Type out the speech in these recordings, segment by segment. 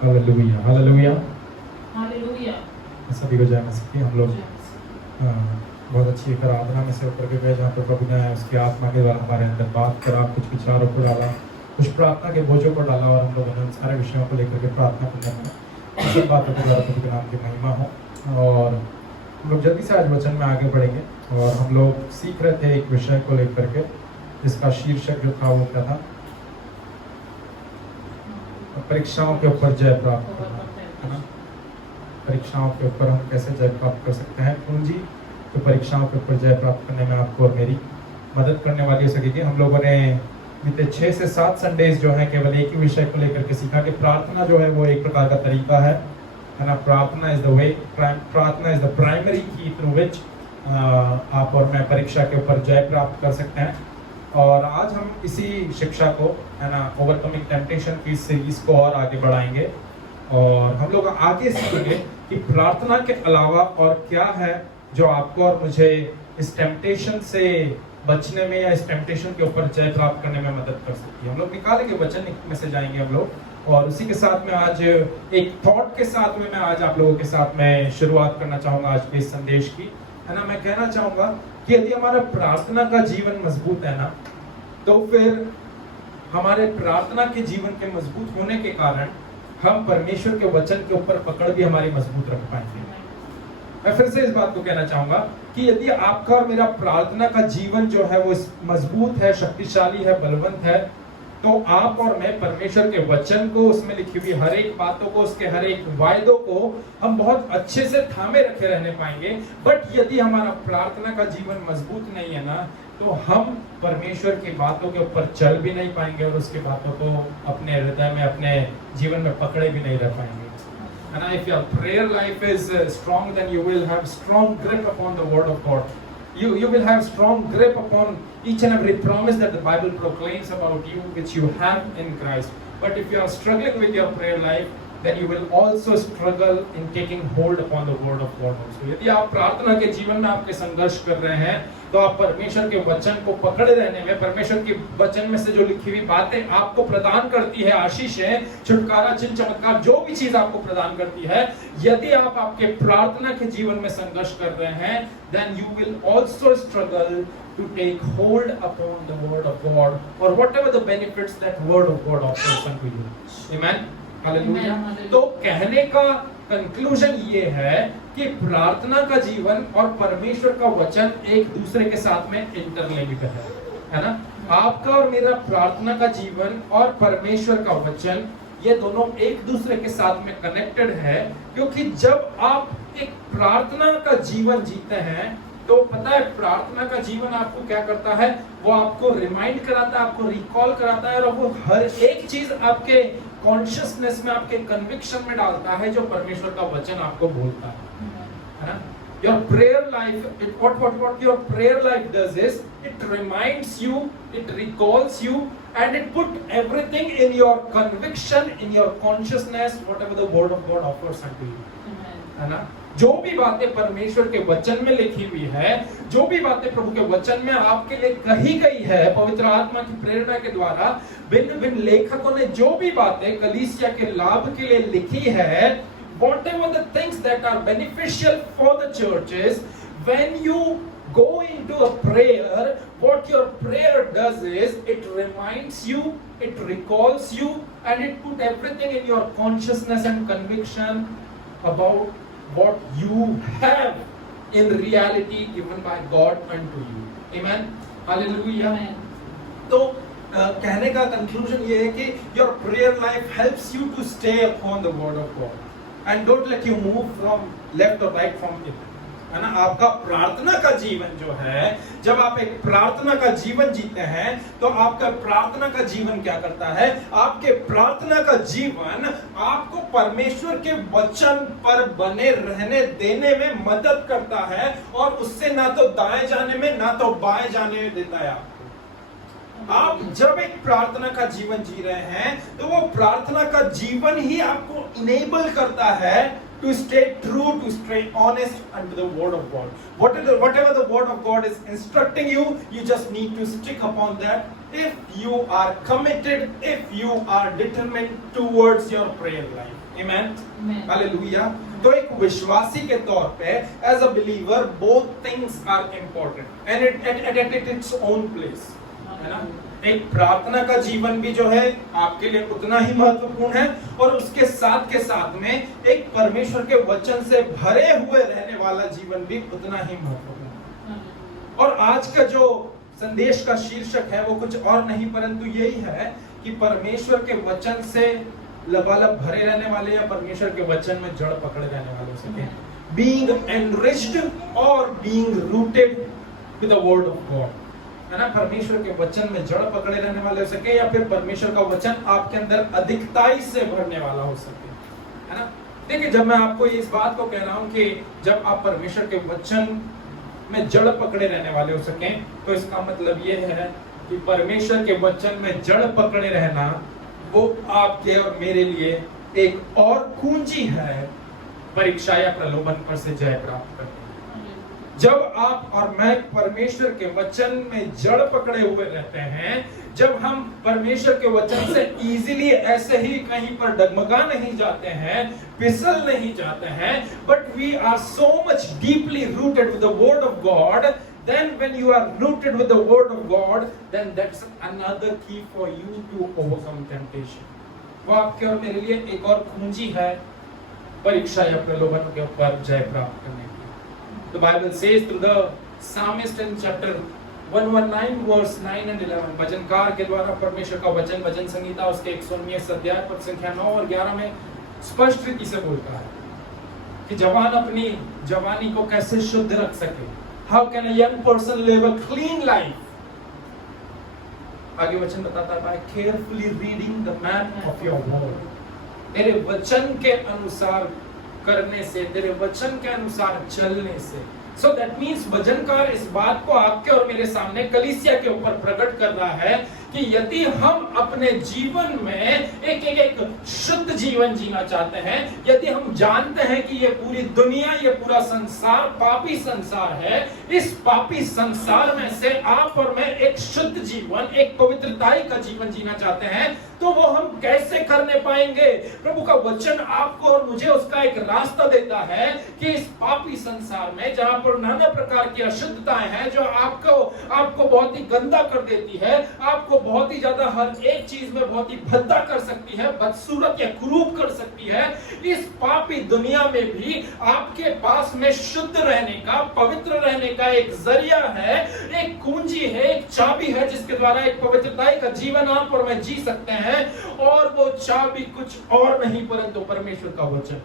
Hallelujah hallelujah. Hallelujah. सभी को जय मसीह की। हम लोग बहुत अच्छी एक आराधना में से ऊपर के गए जहाँ पर प्रभु ने उसकी आत्मा के द्वारा हमारे अंदर बात करा, कुछ विचारों को डाला, कुछ प्रार्थना के बोझों को डाला और हम लोगों ने उन सारे विषयों को लेकर के प्रार्थना करने में सब बातों के द्वारा प्रभु के नाम की महिमा हो। और हम लोग जल्दी से आज वचन में आगे बढ़ेंगे और हम लोग सीख रहे थे एक विषय को लेकर के जिसका शीर्षक जो था वो क्या था, परीक्षाओं के ऊपर जय प्राप्त करना, है ना। परीक्षाओं के ऊपर हम कैसे जय प्राप्त कर सकते हैं। पूंजी तो परीक्षाओं के ऊपर जय प्राप्त करने में आपको और मेरी मदद करने वाली हो सकेगी। हम लोगों ने बीते 6 से 7 संडेज जो है केवल एक ही विषय को लेकर के सीखा कि प्रार्थना जो है वो एक प्रकार का तरीका है ना। प्रार्थना इज द वे, प्रार्थना इज द प्राइमरी की थ्रू विच आप और मैं परीक्षा के ऊपर जय प्राप्त कर सकते हैं। और आज हम इसी शिक्षा को, है ना, ओवरकमिंग टेम्पटेशन की सीरीज को और आगे बढ़ाएंगे और हम लोग आगे सीखेंगे कि प्रार्थना के अलावा और क्या है जो आपको और मुझे इस टेम्पटेशन से बचने में या इस टेम्पटेशन के ऊपर जय प्राप्त करने में मदद कर सकती है। हम लोग निकालेंगे वचन में से जाएंगे हम लोग और उसी के साथ में आज एक थॉट के साथ में मैं आज आप लोगों के साथ में शुरुआत करना चाहूंगा आज के इस संदेश की, है ना। मैं कहना चाहूंगा कि यदि हमारा प्रार्थना का जीवन मजबूत है ना, तो फिर हमारे प्रार्थना के जीवन के मजबूत होने के कारण हम परमेश्वर के वचन के ऊपर पकड़ भी हमारी मजबूत रख पाएंगे। मैं फिर से इस बात को कहना चाहूंगा कि यदि आपका और मेरा प्रार्थना का जीवन जो है वो मजबूत है, शक्तिशाली है, बलवंत है, तो आप और मैं परमेश्वर के वचन को, उसमें लिखी हुई हर एक बातों को, उसके हर एक वायदों को हम बहुत अच्छे से थामे रखे रहने पाएंगे। बट यदि हमारा प्रार्थना का जीवन मजबूत नहीं है ना, तो हम परमेश्वर की बातों के ऊपर चल भी नहीं पाएंगे और उसकी बातों को अपने हृदय में, अपने जीवन में पकड़े भी नहीं रह पाएंगे। And if your prayer life is strong, then you will have strong grip upon the word of God. You will have strong grip upon each and every promise that the Bible proclaims about you, which you have in Christ. But if you are struggling with your prayer life, then you will also struggle in taking hold upon the word of God also. यदि आप प्रार्थना के जीवन में आपके संघर्ष कर रहे हैं, तो आप परमेश्वर के वचन को पकड़े रहने में, परमेश्वर के वचन में से जो लिखी हुई बातें आपको प्रदान करती है, आशीष है, छुटकारा, चिन्ह, चमत्कार, जो भी चीज आपको प्रदान करती है, यदि आप आपके प्रार्थना के जीवन में संघर्ष कर रहे हैं, then you will also struggle to take hold upon the word of God or whatever the benefits that word of God offers unto you. Amen. Hallelujah. तो कहने का कंक्लूजन ये है कि प्रार्थना का जीवन और परमेश्वर का वचन एक दूसरे के साथ में इंटरलिंक्ड है ना। आपका और मेरा प्रार्थना का जीवन और परमेश्वर का वचन, ये दोनों एक दूसरे के साथ में कनेक्टेड है, क्योंकि जब आप एक प्रार्थना का जीवन जीते हैं, तो पता है प्रार्थना का जीवन आपको क्या करता है, वो आपको रिमाइंड कराता है, आपको रिकॉल कराता है और वो हर एक चीज आपके कॉन्शियसनेस में, आपके कन्विक्शन में डालता है जो परमेश्वर का वचन आपको बोलता है ना। Your prayer life, what your prayer life does is it reminds you, it recalls you, and it put everything in your conviction, in your consciousness, whatever the word of God offers unto you, है ना। जो भी बातें परमेश्वर के वचन में लिखी हुई है, जो भी बातें प्रभु के वचन में आपके लिए कही गई है, पवित्र आत्मा की प्रेरणा के द्वारा भिन्न भिन्न लेखकों ने जो भी बातें कलीसिया के लाभ के लिए लिखी है, whatever the things that are beneficial for the churches, when you go into a prayer, what your prayer does is it reminds you, it recalls you, and it put everything in your consciousness and conviction about what you have in reality given by God unto you. Amen. Hallelujah. तो कहने का conclusion ये है कि your prayer life helps you to stay upon the word of God and don't let you move from left or right from it, है ना। आपका प्रार्थना का जीवन जो है, जब आप एक प्रार्थना का जीवन जीते हैं, तो आपका प्रार्थना का जीवन क्या करता है, आपके प्रार्थना का जीवन आपको परमेश्वर के वचन पर बने रहने देने में मदद करता है और उससे ना तो दाएं जाने में ना तो बाएं जाने में देता है आपको। आप जब एक प्रार्थना का जीवन जी रहे हैं, तो वो प्रार्थना का जीवन ही आपको इनेबल करता है to stay true, to stay honest unto the word of God. Whatever the word of God is instructing you, you just need to stick upon that if you are committed, if you are determined towards your prayer life. Amen. Hallelujah. तो एक विश्वासी के तौर पे as a believer both things are important and it at its own place, है ना? एक प्रार्थना का जीवन भी जो है आपके लिए उतना ही महत्वपूर्ण है और उसके साथ में एक परमेश्वर के वचन से भरे हुए रहने वाला जीवन भी उतना ही महत्वपूर्ण है। और आज का जो संदेश का शीर्षक है वो कुछ और नहीं परंतु यही है कि परमेश्वर के वचन से लबालब भरे रहने वाले या परमेश्वर के वचन में जड़ पकड़े रहने वाले हो सके, being enriched और being rooted with the word of God, है ना? परमेश्वर के वचन में जड़ पकड़े रहने वाले हो सके या फिर परमेश्वर का वचन आपके अंदर अधिकताई से भरने वाला हो सके, है ना? देखिए, जब मैं आपको इस बात को कह रहा हूं कि जब आप परमेश्वर के वचन में जड़ पकड़े रहने वाले हो सके, तो इसका मतलब ये है कि परमेश्वर के वचन में जड़ पकड़े रहना वो आपके और मेरे लिए एक और कुंजी है परीक्षा या प्रलोभन पर से जय प्राप्त करने। जब आप और मैं परमेश्वर के वचन में जड़ पकड़े हुए रहते हैं, जब हम परमेश्वर के वचन से इजीली ऐसे ही कहीं पर डगमगा नहीं जाते हैं, फिसल नहीं जाते हैं, but we are so much deeply rooted with the word of God, then when you are rooted with the word of God, then that's another key for you to overcome temptation. वो आपके और मेरे लिए एक और कुंजी है परीक्षा या प्रलोभन के ऊपर जय प्राप्त करने की। The Bible says through the psalmist in chapter 119 verse 9 and 11, भजनकार के द्वारा परमेश्वर का वचन भजन संहिता उसके 119 अध्याय पद संख्या 9 और 11 में स्पष्ट रीति से बोलता है कि जवान अपनी जवानी को कैसे शुद्ध रख सके। How can a young person live a clean life? आगे वचन बताता है, by carefully reading the map of your word. तेरे वचन के अनुसार करने से, तेरे वचन के अनुसार चलने से। So that means भजनकार इस बात को आपके और मेरे सामने कलीसिया के ऊपर प्रकट कर रहा है कि यदि हम अपने जीवन में एक शुद्ध जीवन जीना चाहते हैं, यदि हम जानते हैं कि ये पूरी दुनिया, ये पूरा संसार पापी संसार है, इस पापी संसार में से आप और मैं एक शुद्ध जीवन, एक पवित्रताई का जीवन जीना चाहते हैं, तो वो हम कैसे करने पाएंगे? प्रभु का वचन आपको और मुझे उसका एक रास्ता देता है कि इस पापी संसार में जहां पर नाना प्रकार की अशुद्धताएं हैं जो आपको बहुत ही गंदा कर देती है, आपको बहुत ही ज्यादा हर एक चीज में बहुत ही भद्दा कर सकती है, बदसूरत या कुरूप कर सकती है, इस पापी दुनिया में भी आपके पास में शुद्ध रहने का, पवित्र रहने का एक जरिया है, एक कुंजी है, एक चाबी है जिसके द्वारा एक पवित्रताई का जीवन आप और मैं जी सकते हैं। और वो चाबी कुछ और नहीं परंतु परमेश्वर का वचन।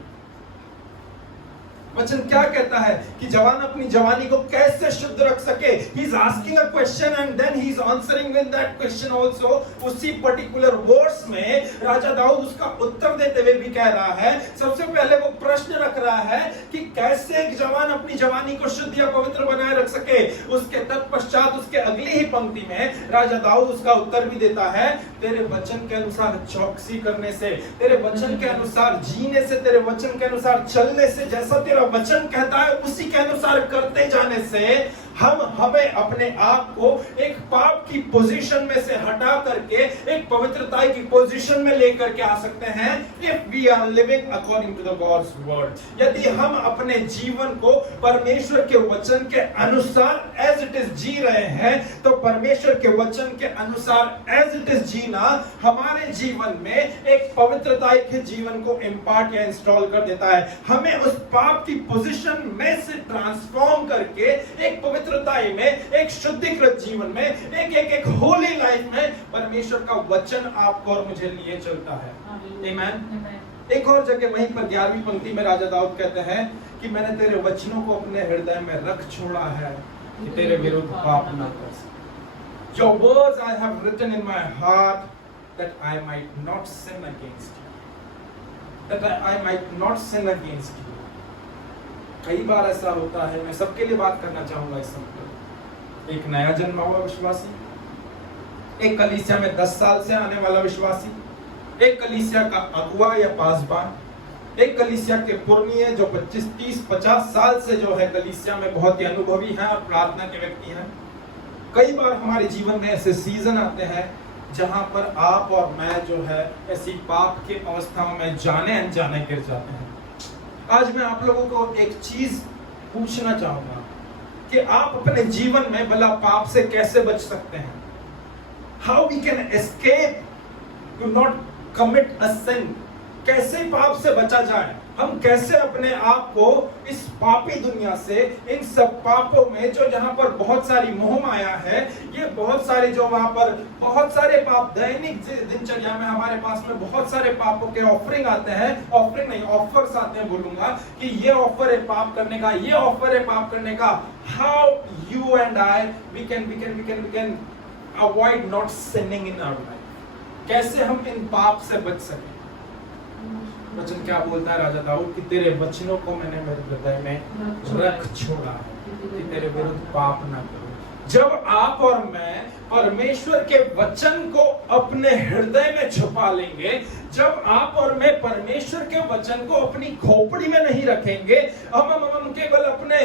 वचन क्या कहता है कि जवान अपनी जवानी को कैसे शुद्ध रख सके। He is asking a question and then he is answering with that question also. उसी पर्टिकुलर वर्स में राजा दाऊद उसका उत्तर देते हुए भी कह रहा है, सबसे पहले वो प्रश्न रख रहा है कि कैसे एक जवान अपनी जवानी को शुद्ध या पवित्र बनाए रख सके। उसके तत्पश्चात उसके अगली ही पंक्ति में राजा दाऊद उसका उत्तर भी देता है, तेरे वचन के अनुसार चौकसी करने से, तेरे वचन के अनुसार जीने से, तेरे वचन के अनुसार चलने से, जैसा तेरा वचन कहता है उसी के अनुसार करते जाने से हमें अपने आप को एक पाप की पोजीशन में से हटा करके एक पवित्रता की पोजीशन में लेकर के आ सकते हैं। If we are living according to the God's word, यदि हम अपने जीवन को परमेश्वर के वचन के अनुसार एज इट इज जी रहे हैं, तो परमेश्वर के वचन के अनुसार एज इट इज जीना हमारे जीवन में एक पवित्रता के जीवन को इंपार्ट या इंस्टॉल कर देता है। हमें उस पाप की पोजीशन में से ट्रांसफॉर्म करके एक पवित्रताई में, एक शुद्धिकृत जीवन में, एक होली लाइफ में परमेश्वर का वचन आपको और मुझे लिए चलता है। आमीन। एक और जगह वहीं पर 11वीं पंक्ति में राजा दाऊद कहते हैं कि मैंने तेरे वचनों को अपने हृदय में रख छोड़ा है कि तेरे विरुद्ध पाप ना कर सके। Your words I have written in my heart that I might not sin against you. That I might not sin against you. कई बार ऐसा होता है, मैं सबके लिए बात करना चाहूंगा इस समय। एक नया जन्मा हुआ विश्वासी, एक कलीसिया में 10 साल से आने वाला विश्वासी, एक कलीसिया का अगुआ या पासबान, एक कलीसिया के पुरनिये जो 25, 30, 50 साल से जो है कलीसिया में बहुत ही अनुभवी हैं और प्रार्थना के व्यक्ति हैं, कई बार हमारे जीवन में ऐसे सीजन आते हैं जहां पर आप और मैं जो है ऐसी पाप की अवस्थाओं में जाने अनजाने गिर जाते हैं। आज मैं आप लोगों को एक चीज पूछना चाहूंगा कि आप अपने जीवन में भला पाप से कैसे बच सकते हैं? How we can escape to not commit a sin. कैसे पाप से बचा जाए? हम कैसे अपने आप को इस पापी दुनिया से, इन सब पापों में जो जहां पर बहुत सारी मोह माया है, ये बहुत सारे जो वहां पर बहुत सारे पाप दैनिक दिनचर्या में हमारे पास में बहुत सारे पापों के ऑफरिंग आते हैं, ऑफरिंग नहीं ऑफर्स आते हैं, बोलूंगा कि ये ऑफर है पाप करने का, ये ऑफर है पाप करने का। How you and I we can avoid not sinning in our life. कैसे हम इन पाप से बच सकें? वचन क्या बोलता है राजा दाऊद कि तेरे वचनों को मैंने मेरे हृदय में रख छोड़ा है कि तेरे विरुद्ध पाप ना करूं। जब आप और मैं परमेश्वर के वचन को अपने हृदय में छुपा लेंगे, जब आप और मैं परमेश्वर के वचन को अपनी खोपड़ी में नहीं रखेंगे, हम केवल अपने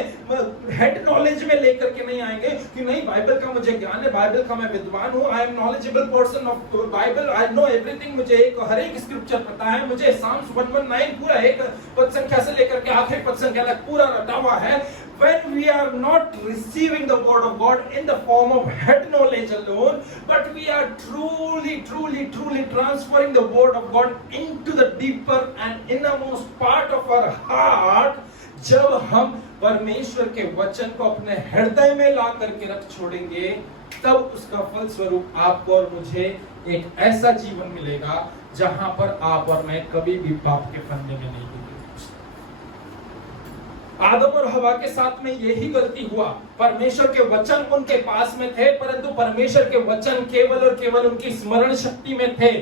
हेड नॉलेज में लेकर के नहीं आएंगे कि नहीं बाइबल का मुझे ज्ञान है, बाइबल का मैं विद्वान हूं, I am knowledgeable person of Bible, I know everything, मुझे हर एक स्क्रिप्चर पता है, मुझे साम्स 119 पूरा एक पद संख्या से लेकर के आखिरी पद संख्या तक पूरा रटा हुआ है। When we are not receiving the word of God in the form of head knowledge alone, but we are truly transferring the word of God into the deeper and innermost part of our heart, जब हम परमेश्वर के वचन को अपने हृदय में ला करके रख छोड़ेंगे, तब उसका फल स्वरूप आपको और मुझे एक ऐसा जीवन मिलेगा जहां पर आप और मैं कभी भी पाप के फंदे में नहीं गिरेंगे। आदम और हवा के साथ में यही गलती हुआ। परमेश्वर के वचन उनके पास में थे, परंतु परमेश्वर के वचन केवल और केवल उनकी स्मरण शक्ति में थे।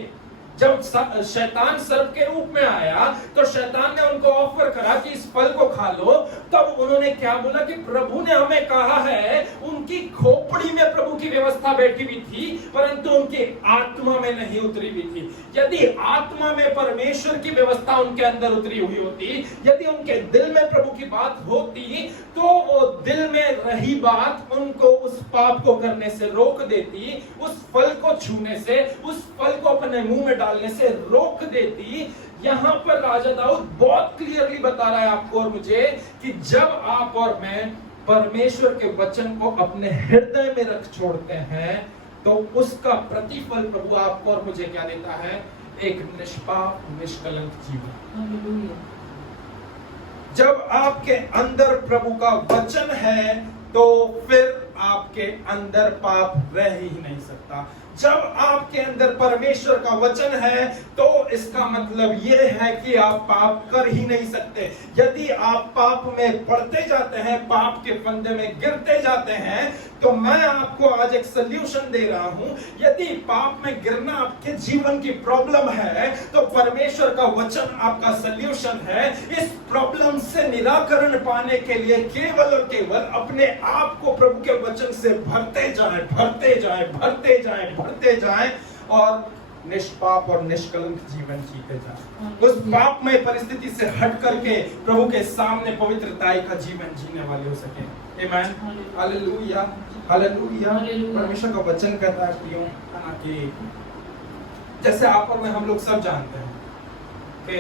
जब शैतान सर्प के रूप में आया तो शैतान ने उनको ऑफर करा कि इस फल को खा लो, तब उन्होंने क्या बोला कि प्रभु ने हमें कहा है। उनकी खोपड़ी में प्रभु की व्यवस्था बैठी हुई थी, परंतु उनकी आत्मा में नहीं उतरी हुई थी। यदि आत्मा में परमेश्वर की व्यवस्था उनके अंदर उतरी हुई होती, यदि उनके दिल में प्रभु की बात होती, तो वो दिल में रही बात उनको उस पाप को करने से रोक देती, उस फल को छूने से, उस फल को अपने मुंह में डालने से रोक देती। यहां पर राजा दाऊद बहुत क्लियरली बता रहा है आपको और मुझे कि जब आप और मैं परमेश्वर के वचन को अपने हृदय में रख छोड़ते हैं, तो उसका प्रतिफल प्रभु आपको और मुझे क्या देता है? एक निष्पाप निष्कलंक जीवन। जब आपके अंदर प्रभु का वचन है, तो फिर आपके अंदर पाप रह ही नहीं सकता। जब आपके अंदर परमेश्वर का वचन है, तो इसका मतलब यह है कि आप पाप कर ही नहीं सकते। यदि आप पाप में पड़ते जाते हैं, पाप के फंदे में गिरते जाते हैं, तो मैं आपको आज एक सल्यूशन दे रहा हूं। यदि पाप में गिरना आपके जीवन की प्रॉब्लम है, तो परमेश्वर का वचन आपका सल्यूशन है। इस प्रॉब्लम से निराकरण पाने के लिए केवल और केवल अपने आप को प्रभु के वचन से भरते जाएं और निष्पाप और निष्कलंक जीवन जीते जाएं। उस पापमय परिस्थिति से हट करके प्रभु के सामने पवित्रताई का जीवन जीने वाले हो सके। आमीन, हालेलुया, हालेलुया। परमेश्वर का वचन कहता है प्रियो कि जैसे आप और मैं हम लोग सब जानते हैं कि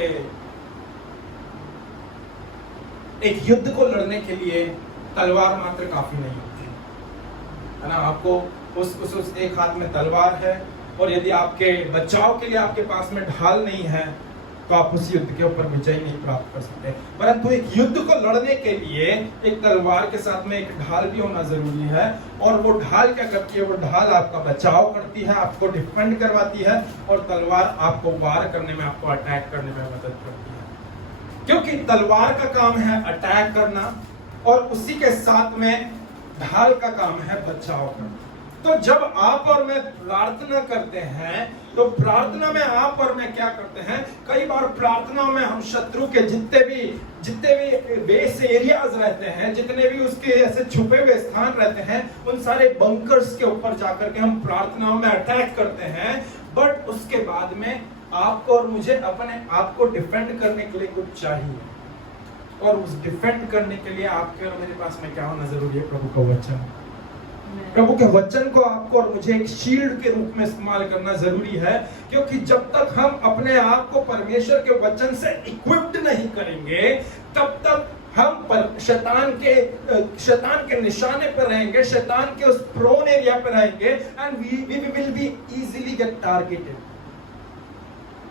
एक युद्ध को लड़ने के लिए तलवार मात्र काफी नहीं होती है ना। आपको उस एक हाथ में तलवार है, और यदि आपके बचाव के लिए आपके पास में ढाल नहीं है, तो आप उस युद्ध के ऊपर विजय नहीं प्राप्त कर सकते। परंतु एक युद्ध को लड़ने के लिए एक तलवार के साथ में एक ढाल भी होना जरूरी है। और वो ढाल क्या करती है? वो ढाल आपका बचाव करती है, आपको डिफेंड करवाती है, और तलवार आपको वार करने में, आपको अटैक करने में मदद करती है। क्योंकि तलवार का काम है अटैक करना, और उसी के साथ में ढाल का काम है बचाव करना। तो जब आप और मैं प्रार्थना करते हैं, तो प्रार्थना में आप और मैं क्या करते हैं? कई बार प्रार्थना में हम शत्रु के जितने भी बेस एरियाज रहते हैं, जितने भी उसके ऐसे छुपे हुए स्थान रहते हैं, उन सारे बंकर्स के ऊपर जाकर के हम प्रार्थनाओं में अटैक करते हैं। बट उसके बाद में आपको और मुझे अपने आप को डिफेंड करने के लिए कुछ चाहिए, और उस डिफेंड करने के लिए आपके और मेरे पास में क्या होना जरूरी है? प्रभु का वचन। प्रभु के वचन को आपको और मुझे एक शील्ड के रूप में इस्तेमाल करना जरूरी है, क्योंकि जब तक हम अपने आप को परमेश्वर के वचन से इक्विप्ड नहीं करेंगे तब तक हम शैतान के निशाने पर रहेंगे, शैतान के उस प्रोन एरिया पर रहेंगे and we will be easily get targeted.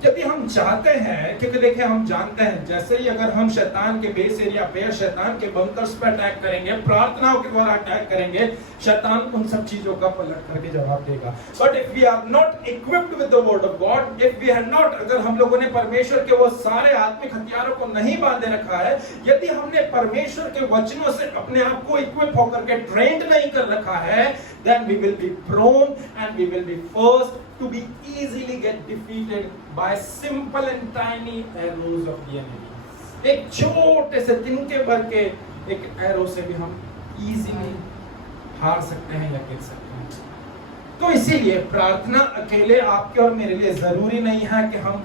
यदि हम चाहते हैं, क्योंकि देखिए हम जानते हैं जैसे ही अगर हम शैतान के बेस एरिया पे, शैतान के बंकर्स पे अटैक करेंगे, प्रार्थनाओं के द्वारा अटैक करेंगे, शैतान उन सब चीजों का पलट करके जवाब देगा। But if we are not equipped with the word of God, if we are not, अगर हम लोगों ने परमेश्वर के वो सारे आत्मिक हथियारों को नहीं बांधे रखा है, यदि हमने परमेश्वर के वचनों से अपने आप को इक्विप होकर के ट्रेंड नहीं कर रखा है, then we will be prone and we will be forced to be easily get defeated by simple and tiny arrows of the enemy. एक छोटे से तिनके भर के एक एरो से भी हम इजीली हार सकते हैं या गिर सकते हैं। तो इसीलिए प्रार्थना अकेले आपके और मेरे लिए जरूरी नहीं है कि हम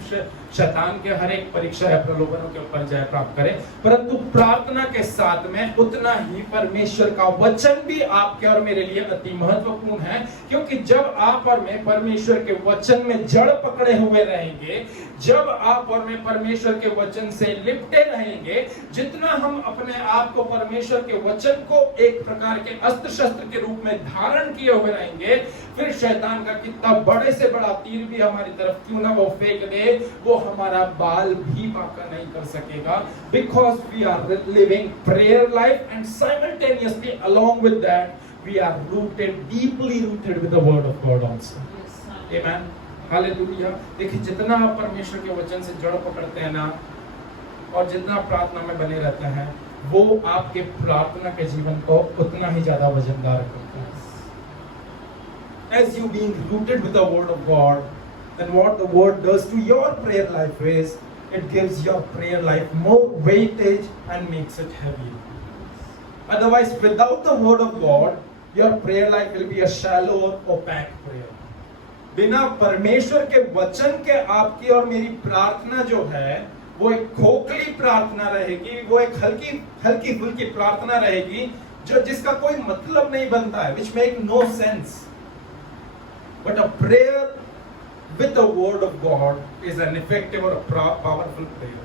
शैतान के हर एक परीक्षा या प्रलोभनों के ऊपर जय प्राप्त करें, परंतु प्रार्थना के साथ में उतना ही परमेश्वर का वचन भी आपके और मेरे लिए अति महत्वपूर्ण है, क्योंकि जब आप और मैं परमेश्वर के वचन में जड़ पकड़े हुए रहेंगे, जब आप और मैं परमेश्वर के वचन से लिपटे रहेंगे, जितना हम अपने आप को परमेश्वर के वचन को एक प्रकार के अस्त्र शस्त्र के रूप में धारण किए हुए रहेंगे, फिर शैतान का कितना बड़े से बड़ा तीर भी हमारी तरफ क्यों ना वो फेंक दे, वो हमारा बाल भी बांका नहीं कर सकेगा, because we are living prayer life and simultaneously along with that we are rooted, deeply rooted with the word of God also. Amen, hallelujah. देखिए जितना आप परमेश्वर के वचन से जड़ पकड़ते हैं ना, और जितना प्रार्थना में बने रहते हैं, वो आपके प्रार्थना के जीवन को उतना ही ज्यादा वजनदार करता है। As you being rooted with the word of God, then what the word does to your prayer life is it gives your prayer life more weightage and makes it heavy. Otherwise, without the word of God, your prayer life will be a shallow or opaque prayer. बिना परमेश्वर के वचन के आपकी और मेरी प्रार्थना जो है वो एक खोखली प्रार्थना रहेगी, वो एक हल्की फुल्की प्रार्थना रहेगी जो जिसका कोई मतलब नहीं बनता है, which make no sense. But a prayer with the word of God is an effective or a powerful prayer.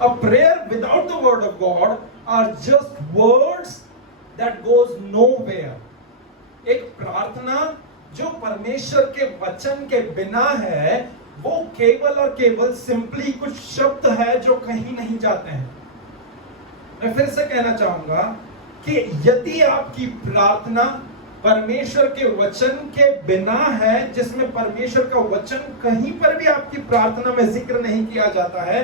A prayer without the word of God are just words that goes nowhere. एक प्रार्थना जो परमेश्वर के वचन के बिना है, वो केवल और केवल सिंपली कुछ शब्द है जो कहीं नहीं जाते हैं। मैं फिर से कहना चाहूंगा कि यदि आपकी प्रार्थना परमेश्वर के वचन के बिना है, जिसमें परमेश्वर का वचन कहीं पर भी आपकी प्रार्थना में जिक्र नहीं किया जाता है,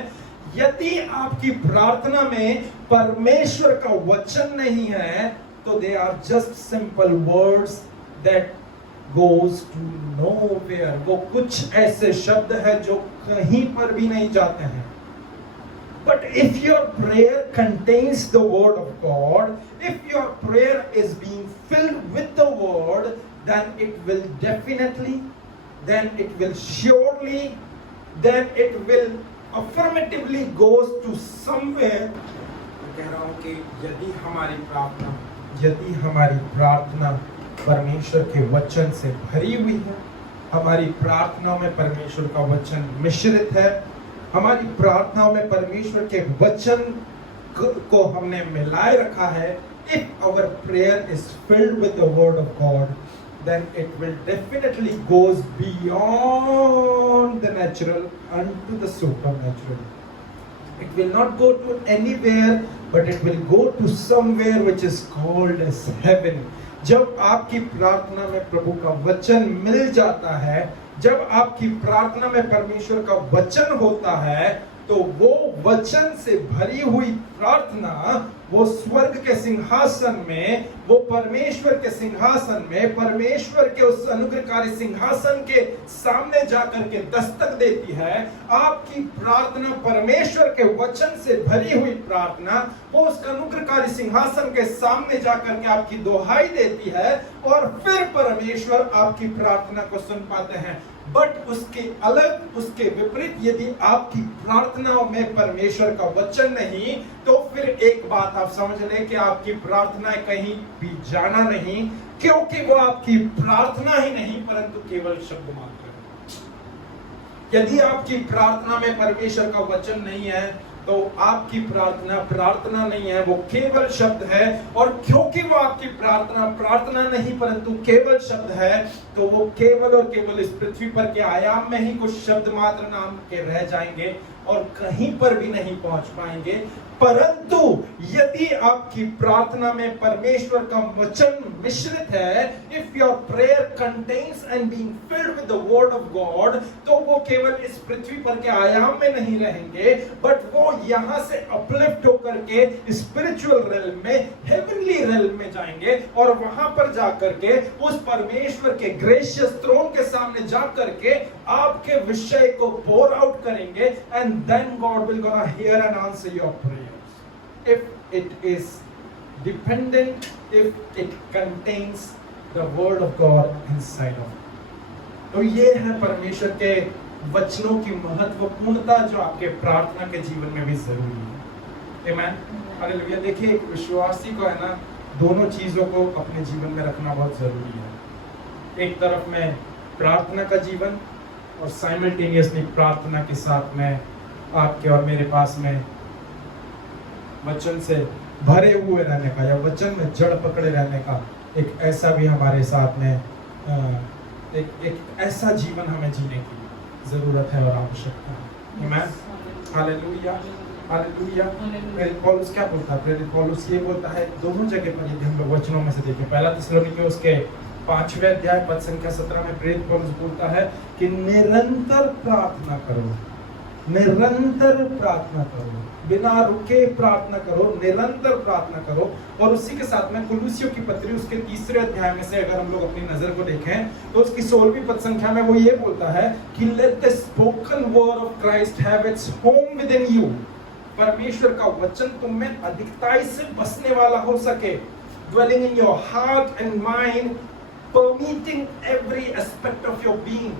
यदि आपकी प्रार्थना में परमेश्वर का वचन नहीं है, तो they are just simple words that goes to nowhere. वो कुछ ऐसे शब्द है जो कहीं पर भी नहीं जाते हैं। But if your prayer contains the word of God, if your prayer is being filled with the word, then it will definitely, then it will surely, then it will affirmatively goes to somewhere. मैं कह रहा हूँ कि यदि हमारी प्रार्थना परमेश्वर के वचन से भरी हुई है, हमारी प्रार्थना में परमेश्वर का वचन मिश्रित है, हमारी प्रार्थनाओं में परमेश्वर के वचन को हमने मिलाए रखा है, if our prayer is filled with the word of God, then it will definitely goes beyond the natural unto the supernatural. It will not go to anywhere, but it will go to somewhere which is called as heaven. जब आपकी प्रार्थना में प्रभु का वचन मिल जाता है, जब आपकी प्रार्थना में परमेश्वर का वचन होता है, तो वो वचन से भरी हुई प्रार्थना वो स्वर्ग के सिंहासन में, वो परमेश्वर के सिंहासन में, परमेश्वर के उस अनुग्रहकारी सिंहासन के सामने जाकर के दस्तक देती है। आपकी प्रार्थना परमेश्वर के वचन से भरी हुई प्रार्थना वो उस अनुग्रहकारी सिंहासन के सामने जाकर के आपकी दुहाई देती है, और फिर परमेश्वर आपकी प्रार्थना को सुन पाते हैं। बट उसके अलग, उसके विपरीत यदि आपकी प्रार्थनाओं में परमेश्वर का वचन नहीं, तो फिर एक बात आप समझ लें कि आपकी प्रार्थनाएं कहीं भी जाना नहीं, क्योंकि वो आपकी प्रार्थना ही नहीं परंतु केवल शब्द मात्र है। यदि आपकी प्रार्थना में परमेश्वर का वचन नहीं है तो आपकी प्रार्थना प्रार्थना नहीं है, वो केवल शब्द है। और क्योंकि वो आपकी प्रार्थना नहीं परंतु केवल शब्द है, तो वो केवल और केवल इस पृथ्वी पर के आयाम में ही कुछ शब्द मात्र नाम के रह जाएंगे और कहीं पर भी नहीं पहुंच पाएंगे। परंतु यदि आपकी प्रार्थना में परमेश्वर का वचन मिश्रित है, if your prayer contains and being filled with the word of God, तो वो केवल इस पृथ्वी पर के आयाम में नहीं रहेंगे, बट वो यहां से अपलिफ्ट होकर के स्पिरिचुअल रेल्म में, हेवनली रेल्म में जाएंगे और वहां पर जाकर के उस परमेश्वर के ग्रेशियस थ्रोन के सामने जाकर के आपके विषय को पोर आउट करेंगे, and then God will gonna hear and answer your prayer if it is dependent, if it contains the word of God inside of it। तो ये है परमेश्वर के वचनों की महत्वपूर्णता जो आपके प्रार्थना के जीवन में भी जरूरी है। आमीन, हालेलुया। देखिए, एक विश्वासी को है ना, दोनों चीजों को अपने जीवन में रखना बहुत जरूरी है। एक तरफ में प्रार्थना का जीवन और साइमल्टेनियसली प्रार्थना के साथ में आपके और मेरे पास में वचन से भरे हुए रहने का, या वचन में जड़ पकड़े रहने का एक ऐसा भी हमारे साथ में एक ऐसा जीवन हमें जीने की जरूरत है और आवश्यकता है। आमीन, हालेलुया, हालेलुया। प्रेरित पौलुस क्या बोलता है? प्रेरित पौलुस ये बोलता है दोनों जगह पर, यदि हम लोग वचनों में से देखें, पहला थिस्सलुनीके उसके 5वें अध्याय पद संख्या 17 में प्रेरित पौलुस बोलता है कि निरंतर प्रार्थना करो, निरंतर प्रार्थना करो, बिना रुके प्रार्थना करो, निरंतर प्रार्थना करो। और उसी के साथ में कुलुसियों की पत्री उसके 3रे अध्याय में से अगर हम लोग अपनी नजर को देखें तो उसकी 16वीं पद संख्या में वो ये बोलता है कि let the spoken word of Christ have its home with in you. परमेश्वर का वचन तुम में अधिकताई से बसने वाला हो सके, dwelling in your heart and mind, permeating every aspect of your being।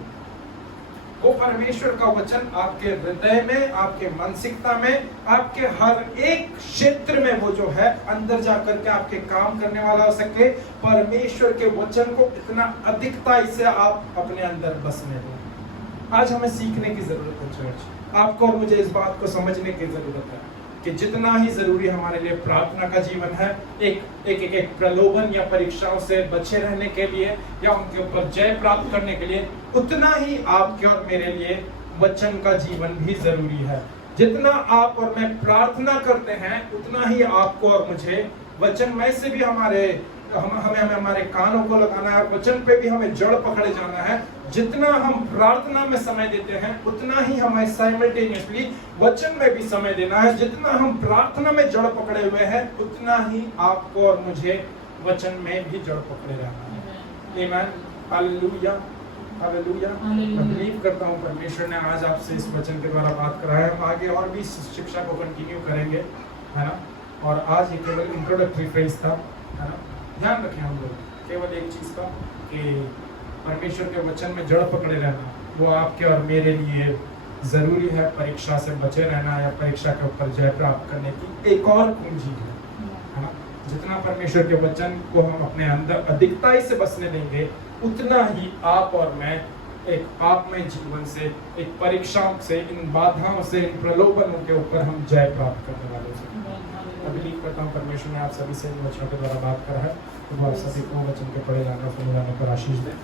वो परमेश्वर का वचन आपके हृदय में, आपके मानसिकता में, आपके हर एक क्षेत्र में वो जो है अंदर जाकर के आपके काम करने वाला हो सके। परमेश्वर के वचन को इतना अधिकताई से आप अपने अंदर बसने दो। आज हमें सीखने की जरूरत है चर्च, आपको और मुझे इस बात को समझने की जरूरत है कि जितना ही जरूरी हमारे लिए प्रार्थना का जीवन है, एक प्रलोभन या परीक्षाओं से बचे रहने के लिए या उनके ऊपर जय प्राप्त करने के लिए, उतना ही आपके और मेरे लिए वचन का जीवन भी जरूरी है। जितना आप और मैं प्रार्थना करते हैं, उतना ही आपको और मुझे वचन में से भी हमें हमारे कानों को लगाना है, वचन पे भी हमें जड़ पकड़े जाना है। जितना हम प्रार्थना में समय देते हैं, उतना ही हमें साइमल्टेनियसली वचन में भी समय देना है। जितना हम प्रार्थना में जड़ पकड़े हुए हैं, उतना ही आपको और मुझे वचन में भी जड़ पकड़े रहना है। आमीन, हालेलुया, हालेलुया। मैं बिलीव करता हूँ परमेश्वर ने आज आपसे इस वचन के द्वारा बात करा है। हम आगे और भी इस शिक्षा को कंटिन्यू करेंगे, है ना। और आज ये केवल इंट्रोडक्टरी फ्रेज था, है ना। ध्यान रखें हम लोग केवल एक चीज का कि परमेश्वर के वचन में जड़ पकड़े रहना वो आपके और मेरे लिए जरूरी है। परीक्षा से बचे रहना या परीक्षा के ऊपर जय प्राप्त करने की एक और कुंजी है ना। जितना परमेश्वर के वचन को हम अपने अंदर अधिकताई से बसने देंगे, उतना ही आप और मैं एक आत्मय जीवन से, एक परीक्षाओं से, इन बाधाओं से, इन प्रलोभनों के ऊपर हम जय प्राप्त करने वाले हैं। मैं बिलीव करता हूँ परमेश्वर ने आप सभी से इन वचनों के द्वारा बात करा है, तो वो आप सभी को वचन के पढ़े जाने और सुने जाने पर आशीष दे।